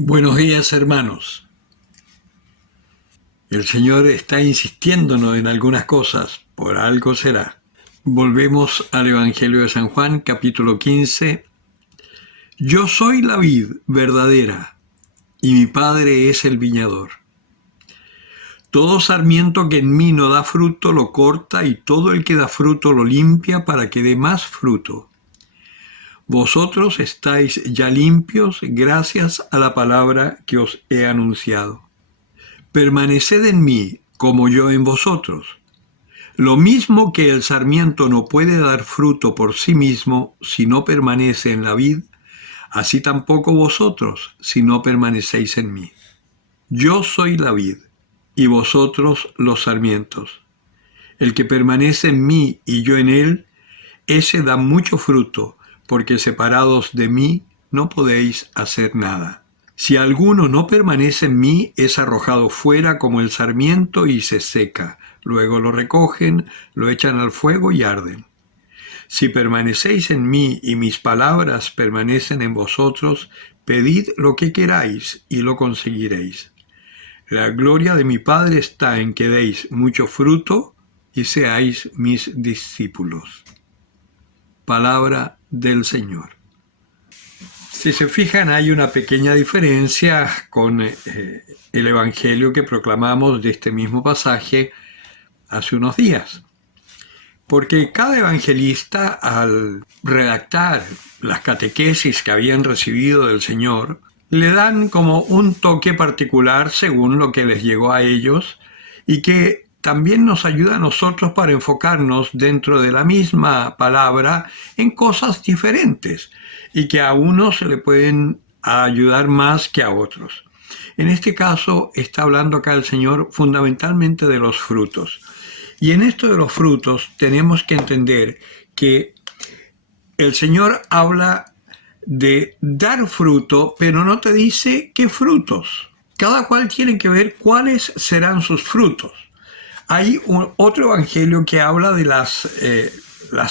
Buenos días, hermanos. El Señor está insistiéndonos en algunas cosas, por algo será. Volvemos al Evangelio de San Juan, capítulo 15. Yo soy la vid verdadera, y mi Padre es el viñador. Todo sarmiento que en mí no da fruto lo corta, y todo el que da fruto lo limpia para que dé más fruto. Vosotros estáis ya limpios gracias a la palabra que os he anunciado. Permaneced en mí, como yo en vosotros. Lo mismo que el sarmiento no puede dar fruto por sí mismo si no permanece en la vid, así tampoco vosotros si no permanecéis en mí. Yo soy la vid, y vosotros los sarmientos. El que permanece en mí y yo en él, ese da mucho fruto, porque separados de mí no podéis hacer nada. Si alguno no permanece en mí, es arrojado fuera como el sarmiento y se seca. Luego lo recogen, lo echan al fuego y arden. Si permanecéis en mí y mis palabras permanecen en vosotros, pedid lo que queráis y lo conseguiréis. La gloria de mi Padre está en que deis mucho fruto y seáis mis discípulos. Palabra del Señor. Si se fijan, hay una pequeña diferencia con el Evangelio que proclamamos de este mismo pasaje hace unos días. Porque cada evangelista, al redactar las catequesis que habían recibido del Señor, le dan como un toque particular según lo que les llegó a ellos y que también nos ayuda a nosotros para enfocarnos dentro de la misma palabra en cosas diferentes y que a unos se le pueden ayudar más que a otros. En este caso está hablando acá el Señor fundamentalmente de los frutos. Y en esto de los frutos tenemos que entender que el Señor habla de dar fruto, pero no te dice qué frutos. Cada cual tiene que ver cuáles serán sus frutos. Hay otro evangelio que habla de las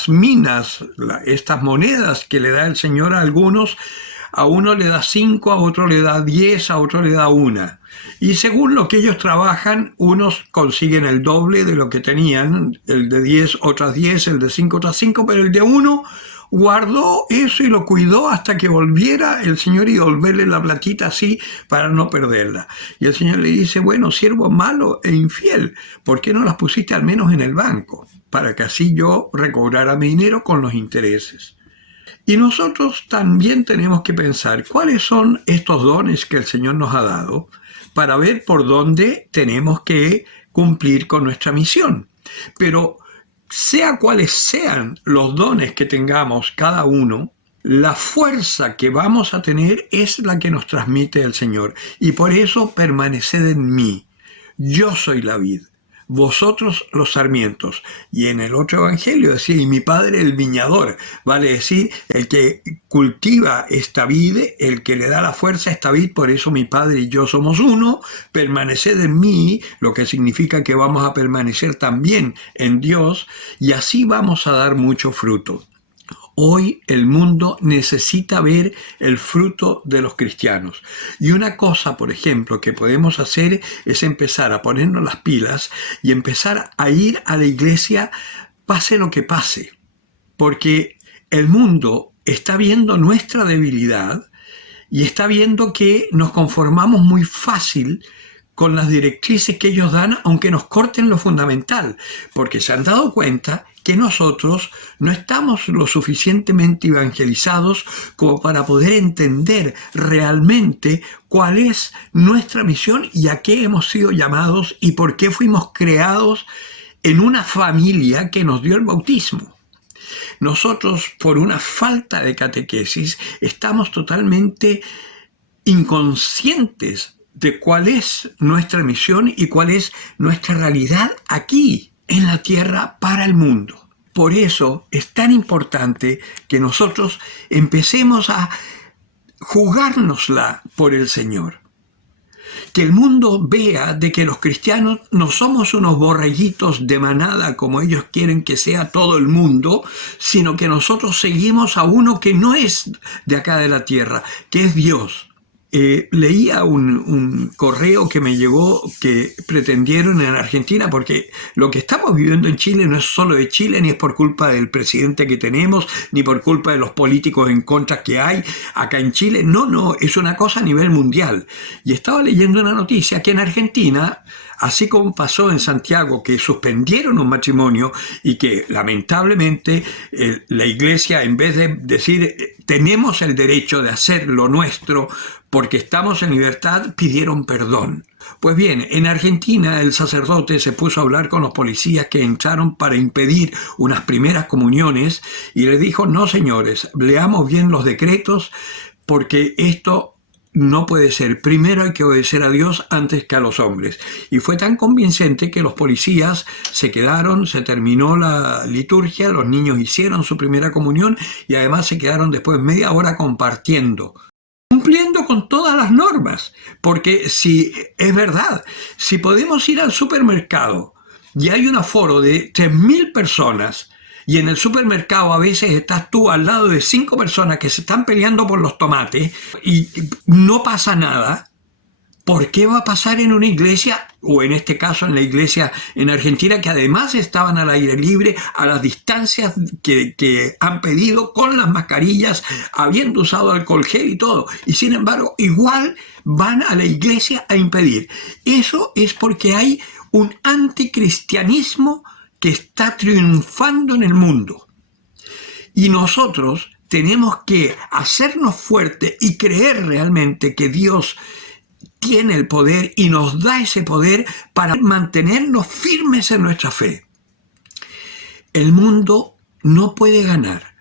minas, estas monedas que le da el Señor a algunos. A uno le da 5, a otro le da 10, a otro le da 1. Y según lo que ellos trabajan, unos consiguen el doble de lo que tenían, el de 10, otras 10, el de 5, otras 5, pero el de 1 guardó eso y lo cuidó hasta que volviera el Señor y devolverle la platita así para no perderla. Y el Señor le dice, bueno, siervo malo e infiel, ¿por qué no las pusiste al menos en el banco? Para que así yo recobrara mi dinero con los intereses. Y nosotros también tenemos que pensar cuáles son estos dones que el Señor nos ha dado para ver por dónde tenemos que cumplir con nuestra misión. Pero sea cuáles sean los dones que tengamos cada uno, la fuerza que vamos a tener es la que nos transmite el Señor. Y por eso permaneced en mí. Yo soy la vid, vosotros los sarmientos. Y en el otro evangelio decía, y mi Padre el viñador, vale decir, el que cultiva esta vid, el que le da la fuerza a esta vid, por eso mi Padre y yo somos uno. Permaneced en mí, lo que significa que vamos a permanecer también en Dios, y así vamos a dar mucho fruto. Hoy el mundo necesita ver el fruto de los cristianos. Y una cosa, por ejemplo, que podemos hacer es empezar a ponernos las pilas y empezar a ir a la iglesia pase lo que pase. Porque el mundo está viendo nuestra debilidad y está viendo que nos conformamos muy fácil con las directrices que ellos dan, aunque nos corten lo fundamental, porque se han dado cuenta que nosotros no estamos lo suficientemente evangelizados como para poder entender realmente cuál es nuestra misión y a qué hemos sido llamados y por qué fuimos creados en una familia que nos dio el bautismo. Nosotros, por una falta de catequesis, estamos totalmente inconscientes de cuál es nuestra misión y cuál es nuestra realidad aquí, en la tierra, para el mundo. Por eso es tan importante que nosotros empecemos a jugárnosla por el Señor. Que el mundo vea de que los cristianos no somos unos borreguitos de manada como ellos quieren que sea todo el mundo, sino que nosotros seguimos a uno que no es de acá de la tierra, que es Dios. Leía un correo que me llegó que pretendieron en Argentina, porque lo que estamos viviendo en Chile no es solo de Chile, ni es por culpa del presidente que tenemos, ni por culpa de los políticos en contra que hay acá en Chile. No, es una cosa a nivel mundial. Y estaba leyendo una noticia que en Argentina, así como pasó en Santiago, que suspendieron un matrimonio y que lamentablemente la iglesia, en vez de decir tenemos el derecho de hacer lo nuestro porque estamos en libertad, pidieron perdón. Pues bien, en Argentina el sacerdote se puso a hablar con los policías que entraron para impedir unas primeras comuniones y le dijo: no, señores, leamos bien los decretos porque esto no puede ser. Primero hay que obedecer a Dios antes que a los hombres. Y fue tan convincente que los policías se quedaron, se terminó la liturgia, los niños hicieron su primera comunión y además se quedaron después media hora compartiendo, cumpliendo con todas las normas. Porque si es verdad, si podemos ir al supermercado y hay un aforo de 3.000 personas, y en el supermercado a veces estás tú al lado de 5 personas que se están peleando por los tomates y no pasa nada, ¿por qué va a pasar en una iglesia, o en este caso en la iglesia en Argentina, que además estaban al aire libre, a las distancias que han pedido, con las mascarillas, habiendo usado alcohol gel y todo? Y sin embargo, igual van a la iglesia a impedir. Eso es porque hay un anticristianismo que está triunfando en el mundo. Y nosotros tenemos que hacernos fuertes y creer realmente que Dios tiene el poder y nos da ese poder para mantenernos firmes en nuestra fe. El mundo no puede ganar,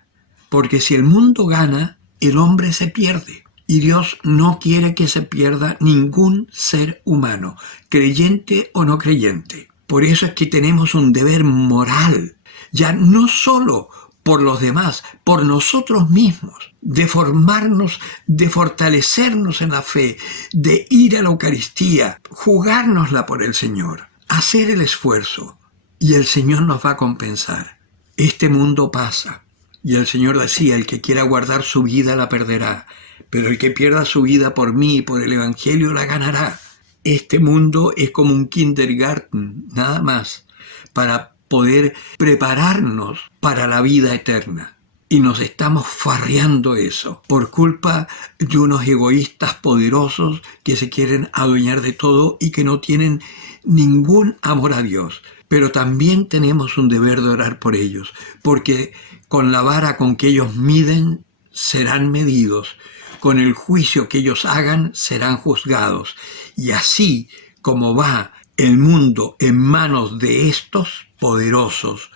porque si el mundo gana, el hombre se pierde. Y Dios no quiere que se pierda ningún ser humano, creyente o no creyente. Por eso es que tenemos un deber moral, ya no solo por los demás, por nosotros mismos, de formarnos, de fortalecernos en la fe, de ir a la Eucaristía, jugárnosla por el Señor, hacer el esfuerzo, y el Señor nos va a compensar. Este mundo pasa, y el Señor decía: el que quiera guardar su vida la perderá, pero el que pierda su vida por mí y por el Evangelio la ganará. Este mundo es como un kindergarten, nada más, para poder prepararnos para la vida eterna. Y nos estamos farreando eso por culpa de unos egoístas poderosos que se quieren adueñar de todo y que no tienen ningún amor a Dios. Pero también tenemos un deber de orar por ellos, porque con la vara con que ellos miden serán medidos, con el juicio que ellos hagan serán juzgados. Y así como va el mundo en manos de estos poderosos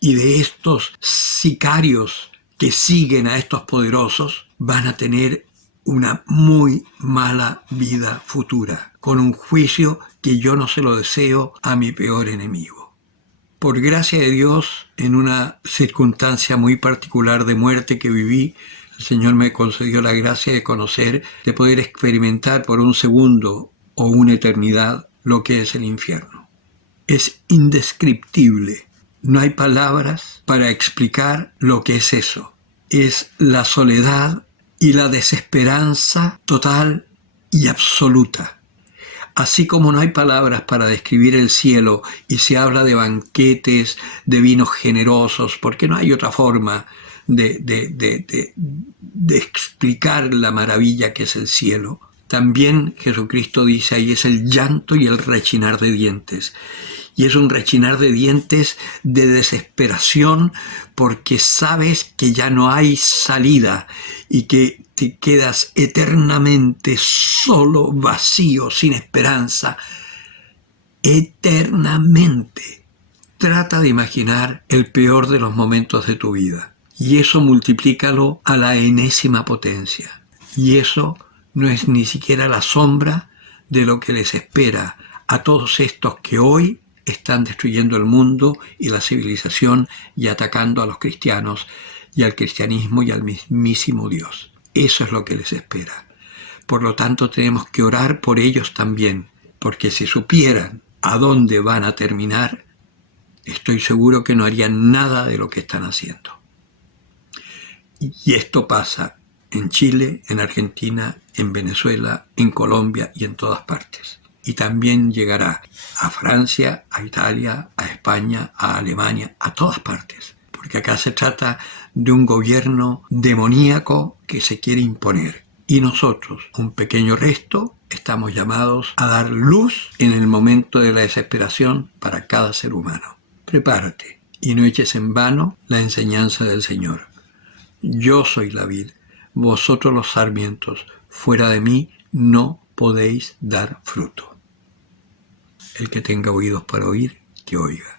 y de estos sicarios que siguen a estos poderosos, van a tener una muy mala vida futura, con un juicio que yo no se lo deseo a mi peor enemigo. Por gracia de Dios, en una circunstancia muy particular de muerte que viví, el Señor me concedió la gracia de conocer, de poder experimentar por un segundo o una eternidad lo que es el infierno. Es indescriptible. No hay palabras para explicar lo que es eso. Es la soledad y la desesperanza total y absoluta. Así como no hay palabras para describir el cielo y se habla de banquetes, de vinos generosos, porque no hay otra forma de explicar la maravilla que es el cielo. También Jesucristo dice ahí es el llanto y el rechinar de dientes. Y es un rechinar de dientes de desesperación porque sabes que ya no hay salida y que te quedas eternamente solo, vacío, sin esperanza. Eternamente. Trata de imaginar el peor de los momentos de tu vida. Y eso multiplícalo a la enésima potencia. Y eso no es ni siquiera la sombra de lo que les espera a todos estos que hoy están destruyendo el mundo y la civilización y atacando a los cristianos y al cristianismo y al mismísimo Dios. Eso es lo que les espera. Por lo tanto, tenemos que orar por ellos también, porque si supieran a dónde van a terminar, estoy seguro que no harían nada de lo que están haciendo. Y esto pasa en Chile, en Argentina, en Venezuela, en Colombia y en todas partes. Y también llegará a Francia, a Italia, a España, a Alemania, a todas partes. Porque acá se trata de un gobierno demoníaco que se quiere imponer. Y nosotros, un pequeño resto, estamos llamados a dar luz en el momento de la desesperación para cada ser humano. Prepárate y no eches en vano la enseñanza del Señor. Yo soy la vid, vosotros los sarmientos, fuera de mí no podéis dar fruto. El que tenga oídos para oír, que oiga.